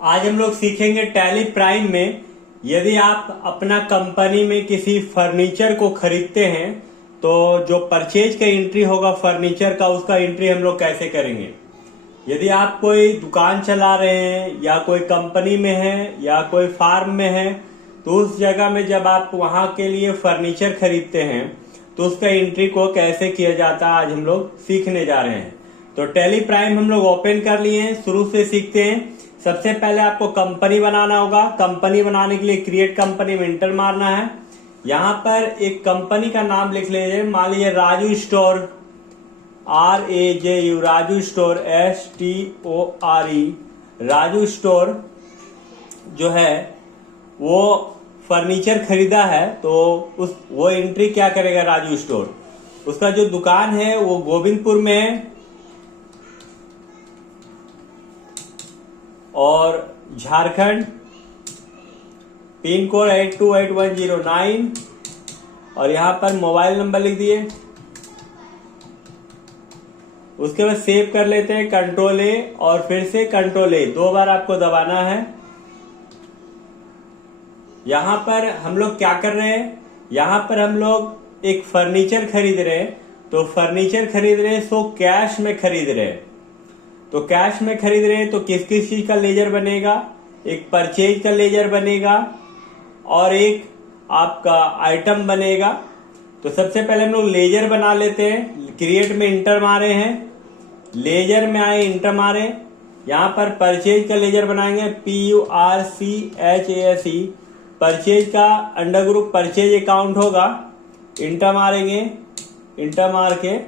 आज हम लोग सीखेंगे टैली प्राइम में यदि आप अपना कंपनी में किसी फर्नीचर को खरीदते हैं तो जो परचेज का एंट्री होगा फर्नीचर का, उसका एंट्री हम लोग कैसे करेंगे। यदि आप कोई दुकान चला रहे हैं या कोई कंपनी में है या कोई फार्म में है तो उस जगह में जब आप वहां के लिए फर्नीचर खरीदते हैं तो उसका एंट्री को कैसे किया जाता है आज हम लोग सीखने जा रहे हैं। तो टैली प्राइम हम लोग ओपन कर लिए हैं, शुरू से सीखते हैं। सबसे पहले आपको कंपनी बनाना होगा। कंपनी बनाने के लिए क्रिएट कंपनी में इंटर मारना है। यहाँ पर एक कंपनी का नाम लिख लीजिए, मान लीजिए Raju store, RAJU, Raju store, STORE, Raju store जो है वो फर्नीचर खरीदा है तो वो एंट्री क्या करेगा राजू स्टोर। उसका जो दुकान है वो गोविंदपुर में है और झारखंड, पिन कोड 828109 और यहाँ पर मोबाइल नंबर लिख दिए। उसके बाद सेव कर लेते हैं, कंट्रोल A और फिर से कंट्रोल A 2 बार आपको दबाना है। यहाँ पर हम लोग क्या कर रहे हैं, यहाँ पर हम लोग एक फर्नीचर खरीद रहे हैं। तो फर्नीचर खरीद रहे हैं सो कैश में खरीद रहे हैं। तो कैश में खरीद रहे हैं तो किस किस चीज का लेजर बनेगा, एक परचेज का लेजर बनेगा और एक आपका आइटम बनेगा। तो सबसे पहले हम लोग लेजर बना लेते हैं। क्रिएट में इंटर मारे हैं, लेजर में आए, इंटर मारे, यहाँ पर परचेज का लेजर बनाएंगे, PURCHASE, परचेज का अंडर ग्रुप परचेज अकाउंट होगा। इंटर मारेंगे, इंटर मार के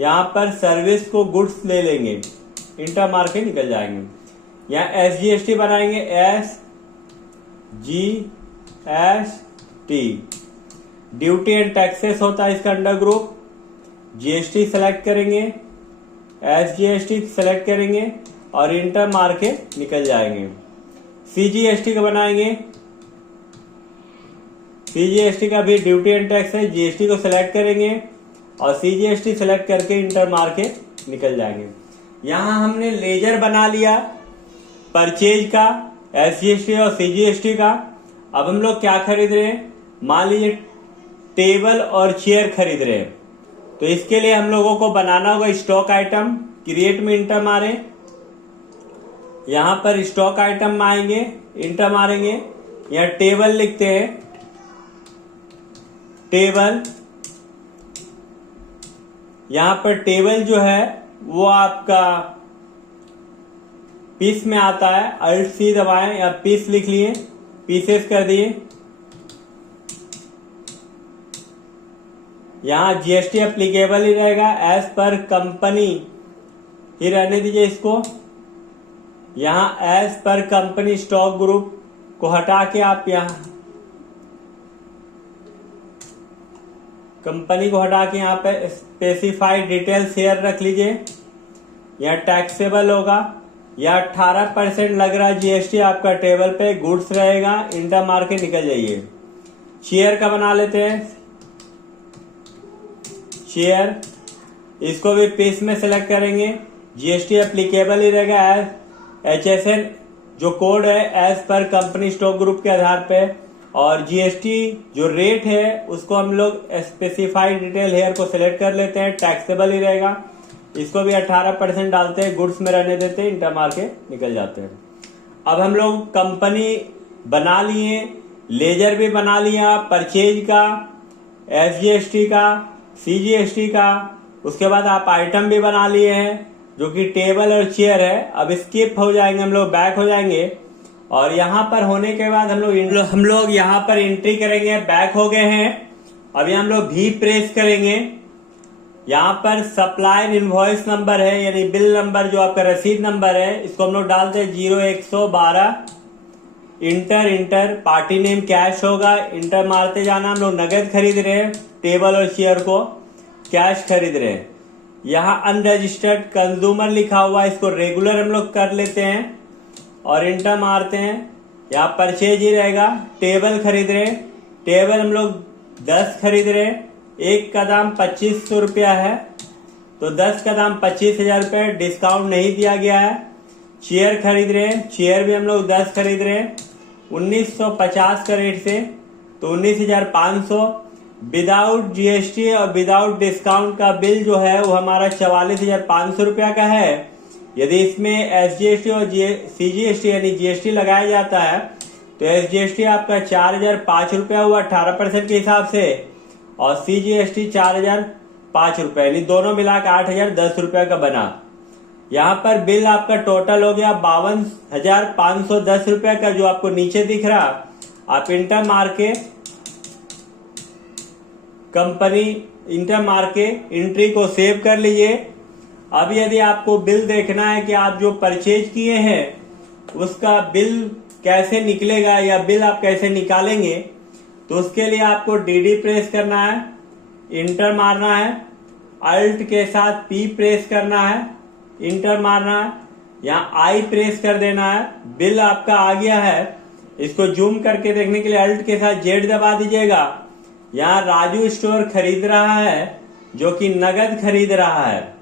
यहाँ पर सर्विस को गुड्स ले लेंगे, इंटर मार के निकल जाएंगे। यहाँ SGST बनाएंगे, SGST, ड्यूटी एंड टैक्सेस होता है इसका अंडर ग्रुप। GST सेलेक्ट करेंगे, SGST सेलेक्ट करेंगे और इंटर मार के निकल जाएंगे। CGST का बनाएंगे, CGST का भी ड्यूटी एंड टैक्स है, GST को सिलेक्ट करेंगे और CGST सेलेक्ट करके इंटर मार के निकल जाएंगे। यहाँ हमने लेजर बना लिया परचेज का, SGST और CGST का। अब हम लोग क्या खरीद रहे हैं, मान लीजिए टेबल और चेयर खरीद रहे हैं। तो इसके लिए हम लोगों को बनाना होगा स्टॉक आइटम। क्रिएट में इंटर मारें, यहाँ पर स्टॉक आइटम में आएंगे, इंटर मारेंगे, यहाँ टेबल लिखते हैं, टेबल। यहाँ पर टेबल जो है वो आपका पीस में आता है, Alt C दबाएं या पीस लिख लिए, पीसेस कर दिए। यहाँ GST एप्लीकेबल ही रहेगा, एज पर कंपनी ही रहने दीजिए इसको। यहाँ as per company stock group को हटा के आप यहाँ कंपनी को हटा के यहाँ पे स्पेसिफाइड डिटेल्स शेयर रख लीजिए। यहाँ टैक्सेबल होगा, या 18% लग रहा है GST आपका टेबल पे, गुड्स रहेगा, इंटर मार के निकल जाइए। चेयर का बना लेते हैं, चेयर, इसको भी पीस में सेलेक्ट करेंगे, GST एप्लीकेबल ही रहेगा, एज HSN जो कोड है as per company stock group के आधार पे, और GST जो रेट है उसको हम लोग स्पेसिफाइड डिटेल हेयर को सिलेक्ट कर लेते हैं, टैक्सेबल ही रहेगा। इसको भी 18% डालते हैं, गुड्स में रहने देते हैं, इंटर मार के निकल जाते हैं। अब हम लोग कंपनी बना लिए, लेजर भी बना लिया, परचेज का, SGST का, CGST का। उसके बाद आप आइटम भी बना लिए हैं जो कि टेबल और चेयर है। अब स्किप हो जाएंगे, हम लोग बैक हो जाएंगे और यहाँ पर होने के बाद हम लोग यहाँ पर एंट्री करेंगे, बैक हो गए हैं। अब यहाँ हम लोग V प्रेस करेंगे, यहाँ पर सप्लायर इनवॉइस नंबर है यानी बिल नंबर जो आपका रसीद नंबर है, इसको हम लोग डालते हैं 0112, inter, inter, party name cash होगा, इंटर मारते जाना। हम लोग नगद खरीद रहे हैं, टेबल और चेयर को कैश खरीद रहे हैं। यहाँ अनरजिस्टर्ड कंज्यूमर लिखा हुआ है, इसको रेगुलर हम लोग कर लेते हैं और इंटर मारते हैं। यहाँ परचेज ही रहेगा, टेबल खरीद रहे हैं, टेबल हम लोग 10 खरीद रहे हैं, एक का दाम 2500 रुपया है तो 10 का दाम 25,000 रुपये, डिस्काउंट नहीं दिया गया है। चेयर खरीद रहे हैं, चेयर भी हम लोग 10 खरीद रहे हैं 1950 का रेट से, तो 19,500 विदाउट जीएसटी और विदाउट डिस्काउंट का बिल जो है वो हमारा 44,500 रुपया का है। यदि इसमें एसजीएसटी और सीजीएसटी यानी जीएसटी लगाया जाता है तो एसजीएसटी आपका 4,005 रुपया हुआ 18% के हिसाब से, और सीजीएसटी 4,005 रुपया, यानी दोनों मिलाकर 8,010 रुपया का बना। यहाँ पर बिल आपका टोटल हो गया 52,510 रुपया का, जो आपको नीचे दिख रहा। आप इंटर मार के एंट्री को सेव कर लीजिए। अब यदि आपको बिल देखना है कि आप जो परचेज किए हैं उसका बिल कैसे निकलेगा या बिल आप कैसे निकालेंगे, तो उसके लिए आपको डीडी प्रेस करना है, इंटर मारना है, अल्ट के साथ पी प्रेस करना है, इंटर मारना है, यहाँ आई प्रेस कर देना है। बिल आपका आ गया है। इसको जूम करके देखने के लिए अल्ट के साथ जेड दबा दीजिएगा। यहाँ राजू स्टोर खरीद रहा है जो कि नगद खरीद रहा है,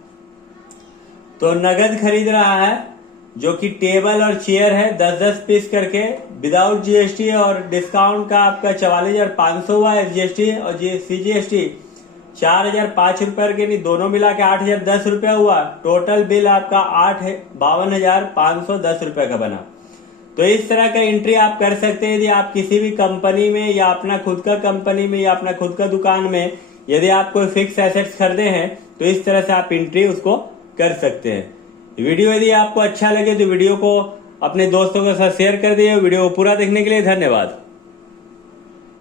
तो नगद खरीद रहा है जो कि टेबल और चेयर है 10-10 पीस करके, विदाउट जीएसटी और डिस्काउंट का आपका 44,500 हुआ। एसजीएसटी और सीजीएसटी 4,005 रुपये के, नहीं दोनों मिला के 8,010 रुपया हुआ। टोटल बिल आपका 52,510 रुपये का बना। तो इस तरह का एंट्री आप कर सकते हैं यदि आप किसी भी कंपनी में या अपना खुद का कंपनी में या अपना खुद का दुकान में यदि आप कोई फिक्स एसेट्स खरीदे हैं तो इस तरह से आप एंट्री उसको कर सकते हैं। वीडियो यदि आपको अच्छा लगे तो वीडियो को अपने दोस्तों के साथ शेयर कर दिए। वीडियो को पूरा देखने के लिए धन्यवाद।